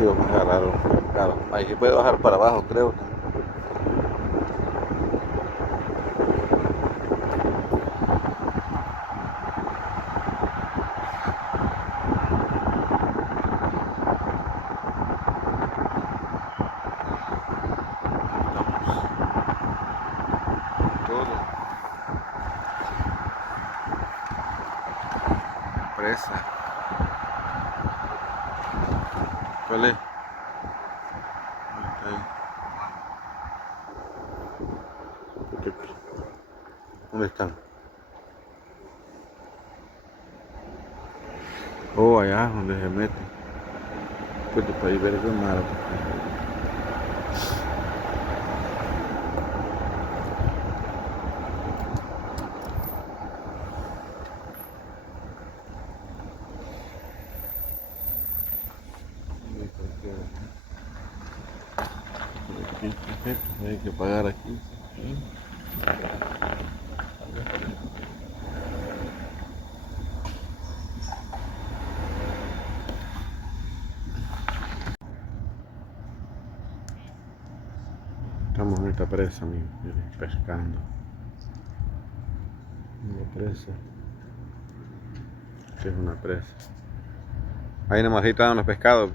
Y vamos a agarrar un pescado. Ahí se puede bajar para abajo, creo. Todo. Presa. ¿Cuál es? Ahí. ¿Dónde están? Oh, allá donde se mete. Pues te puedes ver qué mar. Hay que pagar aquí. Estamos en esta presa, miren, pescando. Una presa. Que es una presa. Ahí nomás estaban los pescados.